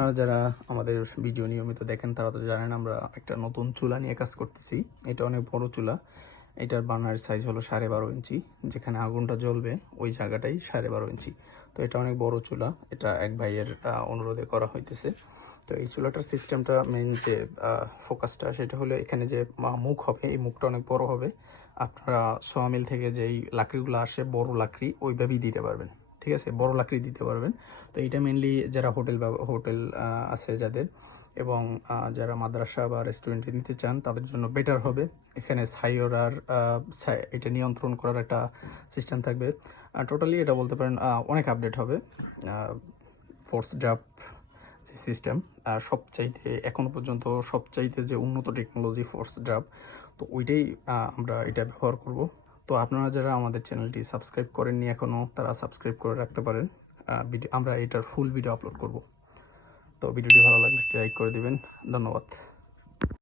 আপনারা যারা আমাদের ভিডিও নিয়মিত দেখেন, তারা তো জানেন আমরা একটা নতুন চুলা নিয়ে কাজ করতেছি। এটা অনেক বড় চুলা। এটার বার্নার সাইজ হলো সাড়ে বারো ইঞ্চি। যেখানে আগুনটা জ্বলবে, ওই জায়গাটাই সাড়ে বারো ইঞ্চি। তো এটা অনেক বড় চুলা। এটা এক ভাইয়ের অনুরোধে করা হইতেছে। তো এই চুলাটার সিস্টেমটা মেন যে ফোকাসটা সেটা হলো এখানে যে মুখ হবে, এই মুখটা অনেক বড় হবে। আপনারা সোয়ামিল থেকে যেই লাকড়িগুলো আসে, বড় লাকড়ি, ওইভাবেই দিতে পারবেন। ঠিক আছে? বড় লাকড়ি দিতে পারবেন। তো এটা মেনলি যারা হোটেল হোটেল আছে যাদের এবং যারা মাদ্রাসা বা রেস্টুরেন্টে নিতে চান, তাদের জন্য বেটার হবে। এখানে সাইওর আর এটা নিয়ন্ত্রণ করার একটা সিস্টেম থাকবে। টোটালি এটা বলতে পারেন অনেক আপডেট হবে। ফোর্স ড্রাফট যে সিস্টেম আর সবচাইতে এখনও পর্যন্ত সবচাইতে যে উন্নত টেকনোলজি ফোর্স ড্রাফট তো ওইটাই আমরা এটা ব্যবহার করব। তো আপনারা যারা আমাদের চ্যানেলটি সাবস্ক্রাইব করেননি এখনও তারা সাবস্ক্রাইব করে রাখতে পারেন। আমরা এটার ফুল ভিডিও আপলোড করব। তো ভিডিওটি ভালো লাগলে লাইক করে দিবেন। ধন্যবাদ।